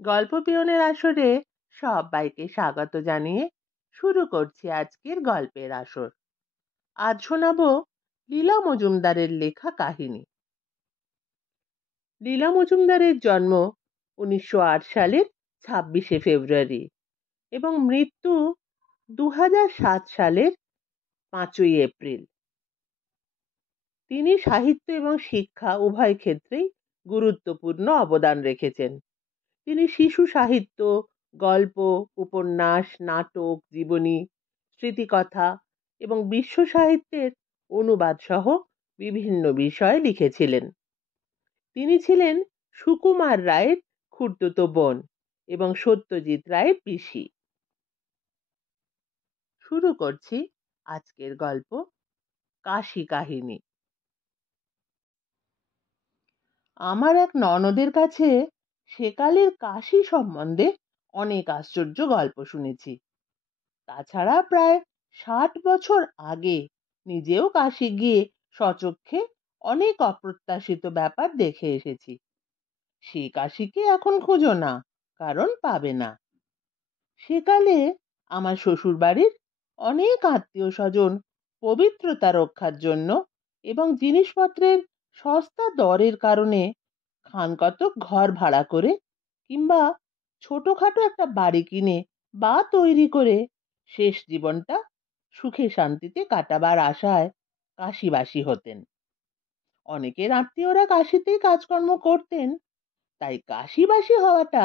গল্প পিয়নের আসরে সবাইকে স্বাগত জানিয়ে শুরু করছি আজকের গল্পের আসর। আজ শোনাবো লীলা মজুমদারের লেখা কাহিনী। লীলা মজুমদারের জন্ম 1908 সালের 26শে ফেব্রুয়ারি এবং মৃত্যু 2007 সালের 5ই এপ্রিল। তিনি সাহিত্য এবং শিক্ষা উভয় ক্ষেত্রেই গুরুত্বপূর্ণ অবদান রেখেছেন। তিনি শিশু সাহিত্য, গল্প, উপন্যাস, নাটক, জীবনী, স্মৃতিকথা এবং বিশ্ব সাহিত্যের অনুবাদ সহ বিভিন্ন বিষয়ে লিখেছিলেন। তিনি ছিলেন সুকুমার রায়ের খুড়তুতো বোন এবং সত্যজিৎ রায়ের পিসি। শুরু করছি আজকের গল্প, কাশী কাহিনী। আমার এক ননদের কাছে সেকালের কাশী সম্বন্ধে অনেক আশ্চর্য গল্প শুনেছি। তাছাড়া প্রায় 60 বছর আগে নিজেও কাশী গিয়ে স্বচক্ষে অনেক অপ্রত্যাশিত ব্যাপার দেখে এসেছি। সে কাশীকে এখন খোঁজো না, কারণ পাবে না। সেকালে আমার শ্বশুর বাড়ির অনেক আত্মীয় স্বজন পবিত্রতা রক্ষার জন্য এবং জিনিসপত্রের সস্তা দরের কারণে খানকতক ঘর ভাড়া করে কিংবা ছোটখাটো একটা বাড়ি কিনে বা তৈরি করে শেষ জীবনটা সুখে শান্তিতে কাটাবার আশায় কাশীবাসী হতেন। অনেকের আত্মীয়রা কাশীতেই কাজকর্ম করতেন, তাই কাশীবাসী হওয়াটা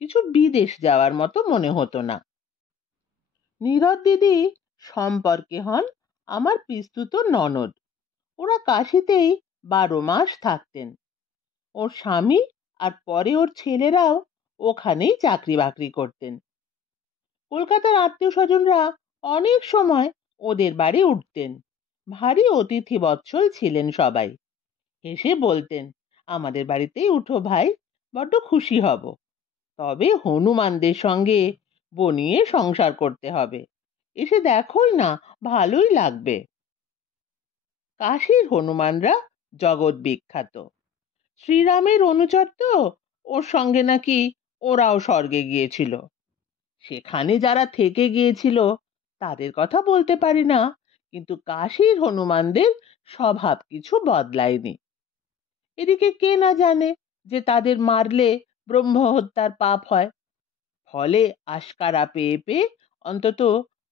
কিছু বিদেশ যাওয়ার মতো মনে হতো না। নীরদ দিদি সম্পর্কে হন আমার পিস্তুত ননদ। ওরা কাশীতেই 12 মাস থাকতেন। ওর স্বামী আর পরে ওর ছেলেরাও ওখানেই চাকরি বাকরি করতেন। কলকাতার আত্মীয় স্বজনরা অনেক সময় ওদের বাড়ি উঠতেন। ভারী অতিথি বৎসল ছিলেন সবাই। হেসে বলতেন, আমাদের বাড়িতেই উঠো ভাই, বড্ড খুশি হব। তবে হনুমানদের সঙ্গে বনিয়ে সংসার করতে হবে। এসে দেখোই না, ভালোই লাগবে। কাশীর হনুমানরা জগৎ বিখ্যাত। শ্রীরামের অনুচর তো, ওর সঙ্গে নাকি ওরাও স্বর্গে গিয়েছিল। সেখানে যারা থেকে গিয়েছিল তাদের কথা বলতে পারি না, কিন্তু কাশীর হনুমানদের স্বভাব কিছু বদলায়নি। এদিকে কে না জানে যে তাদের মারলে ব্রহ্ম হত্যার পাপ হয়। ফলে আশকারা পেয়ে পেয়ে অন্তত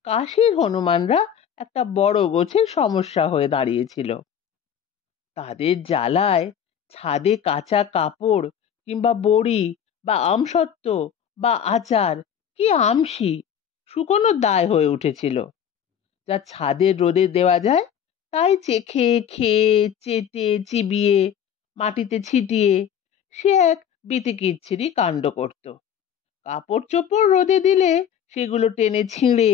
কাশীর হনুমানরা একটা বড় গোছের সমস্যা হয়ে দাঁড়িয়েছিল। তাদের জ্বালায় ছাদে কাঁচা কাপড় কিংবা বড়ি বা আমসত্ত্ব বা আচার কি আমশি শুকোনোর দায় হয়ে উঠেছিল। যা ছাদের রোদে দেওয়া যায় তাই চেখে খেয়ে চেটে চিবিয়ে মাটিতে ছিটিয়ে সে এক বিতিকিচ্ছিরি কাণ্ড করত। কাপড় চোপড় রোদে দিলে সেগুলো টেনে ছিঁড়ে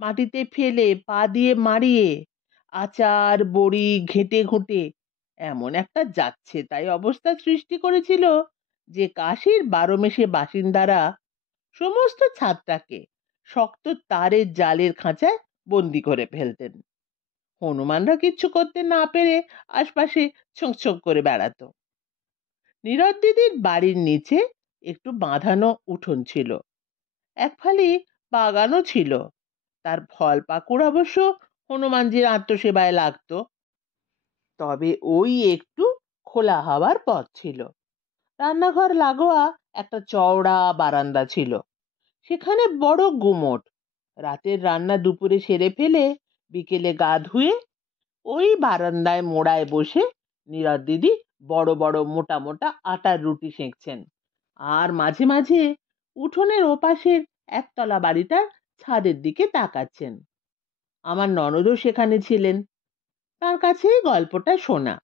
মাটিতে ফেলে পা দিয়ে মারিয়ে আচার বড়ি ঘেঁটে ঘুঁটে এমন একটা যাচ্ছে তাই অবস্থা সৃষ্টি করেছিল যে কাশীর 12 মেশে বাসিন্দারা সমস্ত ছাদটাকে শক্ত তারের জালের খাঁচায় বন্দি করে ফেলতেন। হনুমানরা কিচ্ছু করতে না পেরে আশপাশে ছোঁক ছোঁক করে বেড়াতো। নীরদ দিদির বাড়ির নিচে একটু বাঁধানো উঠোন ছিল, এক ফালি বাগানও ছিল। তার ফল পাকুড় অবশ্য হনুমানজির আত্মসেবায় লাগতো। তবে ওই একটু খোলা হাওয়ার পথ ছিল। রান্নাঘর লাগোয়া একটা চওড়া বারান্দা ছিল, সেখানে বড় গুমোট। রাতের রান্না দুপুরে সেরে ফেলে বিকেলে গা ধুয়ে ওই বারান্দায় মোড়ায় বসে নীরদ দিদি বড় বড় মোটা মোটা আটার রুটি সেঁকছেন, আর মাঝে মাঝে উঠোনের ওপাশের একতলা বাড়িটার ছাদের দিকে তাকাচ্ছেন। আমার ননদও সেখানে ছিলেন, তার কাছেই গল্পটা শোনা।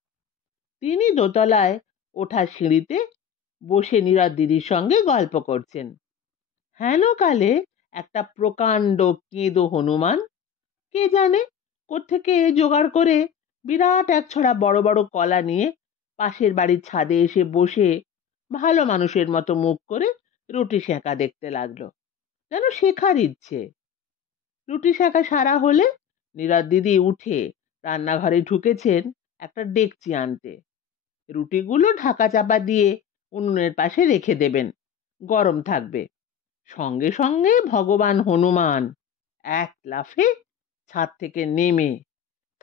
তিনি দোতলায় ওঠার সিঁড়িতে বসে নীরদ দিদির সঙ্গে গল্প করছেন। হেন কালে একটা প্রকাণ্ড কেঁদো হনুমান, কে জানে কোত্থেকে জোগাড় করে বিরাট এক ছড়া বড় বড় কলা নিয়ে পাশের বাড়ির ছাদে এসে বসে ভালো মানুষের মতো মুখ করে রুটি সেঁকা দেখতে লাগলো, যেন শেখার ইচ্ছে। রুটি সেঁকা সারা হলে নীরদ দিদি উঠে রান্নাঘরে ঢুকেছেন একটা ডেকচি আনতে। রুটিগুলো ঢাকা চাপা দিয়ে উনুনের পাশে রেখে দেবেন, গরম থাকবে। সঙ্গে সঙ্গে ভগবান হনুমান এক লাফে ছাদ থেকে নেমে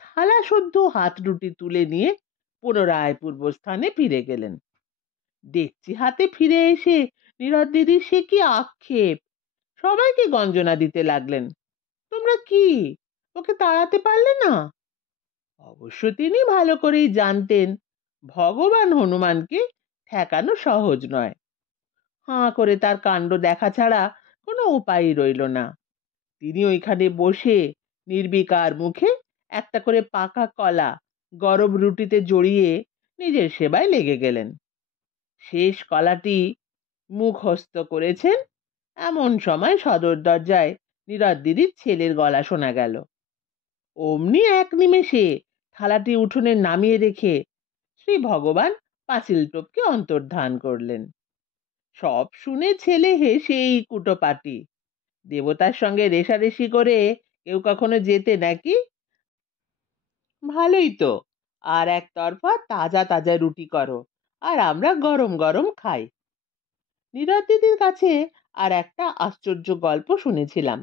থালা শুদ্ধ হাত রুটি তুলে নিয়ে পুনরায় পূর্বস্থানে ফিরে গেলেন। ডেকচি হাতে ফিরে এসে নীরদ দিদি সে কি আক্ষেপ! সবাইকে গঞ্জনা দিতে লাগলেন, তোমরা কি ওকে তাড়াতে পারলে না? অবশ্য তিনি ভালো করেই জানতেন ভগবান হনুমানকে ঠেকানো সহজ নয়। হাঁ করে তার কাণ্ড দেখা ছাড়া কোনো উপায়ই রইল না। তিনি ওইখানে বসে নির্বিকার মুখে একটা করে পাকা কলা গরম রুটিতে জড়িয়ে নিজের সেবায় লেগে গেলেন। শেষ কলাটি মুখস্থ করেছেন এমন সময় সদর দরজায় নীরদ দিদির ছেলের গলা শোনা গেল। অমনি এক নিমেষে থালাটি উঠোনে নামিয়ে রেখে শ্রী ভগবান পাঁচিল টপকে অন্তর্ধান করলেন। সব শুনে ছেলে হেসেই কুটোপাটি, দেবতার সঙ্গে রেষারেষি করে কেউ কখনো যেতে নাকি? ভালোই তো, আর একতরফা তাজা তাজা রুটি করো, আর আমরা গরম গরম খাই। নীরদ দিদির কাছে আর একটা আশ্চর্য গল্প শুনেছিলাম।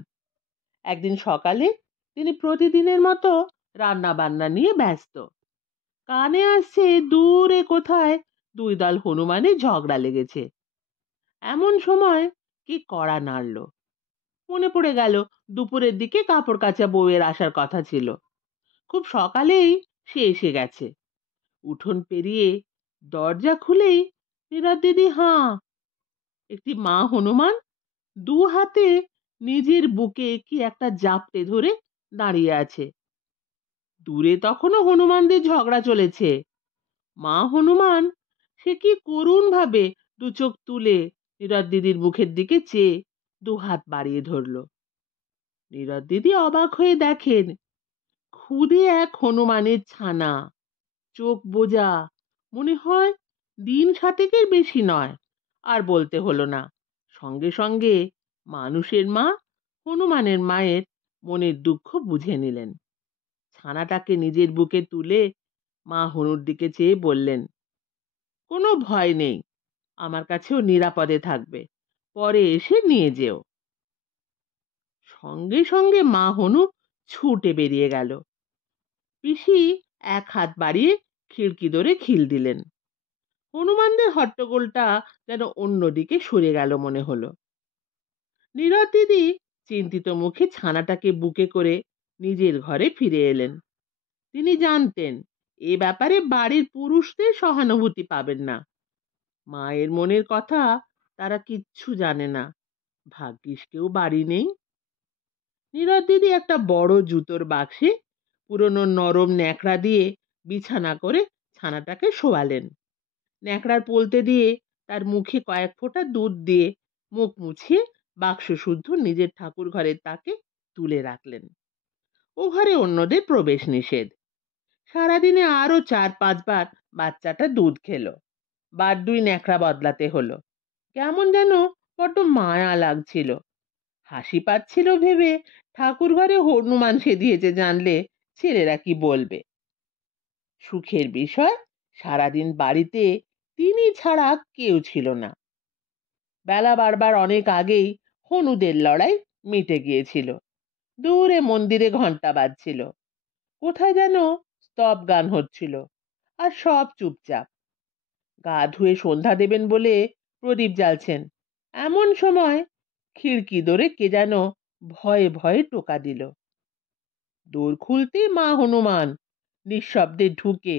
একদিন সকালে তিনি প্রতিদিনের মতো রান্না বান্না নিয়ে ব্যস্ত। কানে আসছে দূরে কোথায় দুই দল হনুমানের ঝগড়া লেগেছে। এমন সময় কি কড়া নাড়ল। মনে পড়ে গেল দুপুরের দিকে কাপড় কাচা বউয়ের আসার কথা ছিল। খুব সকালেই সে এসে গেছে। উঠোন পেরিয়ে দরজা খুলেই নীরদ দিদি হাঁ, একটি মা হনুমান দু হাতে নিজের বুকে কি একটা জাপটে ধরে দাঁড়িয়ে আছে। দূরে তখনও হনুমানদের ঝগড়া চলেছে। মা হনুমান সে কি করুণ ভাবে দু চোখ তুলে নীরদ দিদির মুখের দিকে চেয়ে দু হাত বাড়িয়ে ধরল। নীরদ দিদি অবাক হয়ে দেখেন খুদে এক হনুমানের ছানা, চোখ বোজা, মনে হয় দিন সাতেকের বেশি নয়। আর বলতে হলো না, সঙ্গে সঙ্গে মানুষের মা হনুমানের মায়ের মনের দুঃখ বুঝে নিলেন। ছানাটাকে নিজের বুকে তুলে মা হনুর দিকে চেয়ে বললেন, কোনো ভয় নেই, আমার কাছেও নিরাপদে থাকবে, পরে এসে নিয়ে যেও। সঙ্গে সঙ্গে মা হনু ছুটে বেরিয়ে গেল। পিসি এক হাত বাড়িয়ে খিড়কি ধরে খিল দিলেন। হনুমানদের হট্টগোলটা যেন অন্যদিকে সরে গেল মনে হলো। নীরদ দিদি চিন্তিত মুখে ছানাটাকে বুকে করে নিজের ঘরে ফিরে এলেন। তিনি জানতেন এ ব্যাপারে বাড়ির পুরুষদের সহানুভূতি পাবেন না। মায়ের মনের কথা তারা কিচ্ছু জানে না। ভাগ্যিস কেউ বাড়ি নেই। নীরদ দিদি একটা বড় জুতোর বাক্সে পুরনো নরম ন্যাকড়া দিয়ে বিছানা করে ছানাটাকে শোয়ালেন। ন্যাকড়ার পোলতে দিয়ে তার মুখে কয়েক ফোঁটা দুধ দিয়ে মুখ মুছিয়ে বাক্স শুদ্ধ নিজের ঠাকুর ঘরের তাকে তুলে রাখলেন। ও ঘরে অন্যদের প্রবেশ নিষেধ। সারাদিনে আরো 4-5 বার বাচ্চাটা দুধ খেলো। বার দুই ন্যাকড়া বদলাতে হলো। কেমন যেন বড্ড মায়া লাগছিল। হাসি পাচ্ছিল ভেবে ঠাকুর ঘরে হনুমান সেদিয়েছে জানলে ছেলেরা কি বলবে। সুখের বিষয়, সারাদিন বাড়িতে তিনি ছাড়া কেউ ছিল না। বেলা বাড়বার অনেক আগেই হনুদের লড়াই মিটে গিয়েছিল। দূরে মন্দিরে ঘন্টা বাজছিল, কোথায় যেন স্তব গান হচ্ছিল, আর সব চুপচাপ। গা ধুয়ে সন্ধ্যা দেবেন বলে প্রদীপ জ্বালছেন, এমন সময় খিড়কি দরে কে যেন ভয়ে ভয়ে টোকা দিল। দোর খুলতে মা হনুমান নিঃশব্দে ঢুকে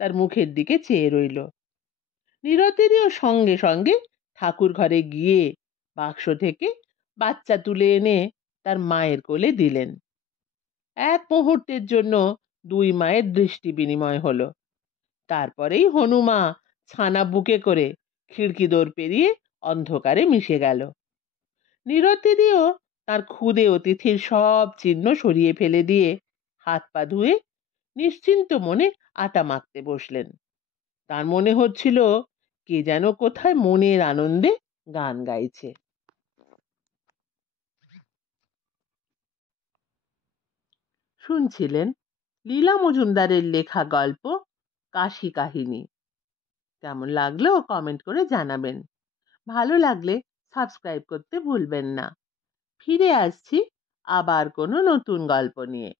তার মুখের দিকে চেয়ে রইল। নীরদেরও সঙ্গে সঙ্গে ঠাকুর ঘরে গিয়ে বাক্স থেকে বাচ্চা তুলে এনে তার মায়ের কোলে দিলেন। এক মুহূর্তের জন্য দুই মায়ের দৃষ্টি বিনিময় হলো। তারপরেই হনুমা ছানা বুকে করে খিড়কি দোর পেরিয়ে অন্ধকারে মিশে গেল। নীরদ দিদিও তার ক্ষুদে অতিথির সব চিহ্ন সরিয়ে ফেলে দিয়ে হাত পা ধুয়ে নিশ্চিন্ত মনে আটা মাখতে বসলেন। তার মনে হচ্ছিল কে যেন কোথায় মনের আনন্দে গান গাইছে। শুনছিলেন লীলা মজুমদারের লেখা গল্প কাশি কাহিনী। কেমন লাগলো কমেন্ট করে জানাবেন। ভালো লাগলে সাবস্ক্রাইব করতে ভুলবেন না। ফিরে আসছি আবার কোনো নতুন গল্প নিয়ে।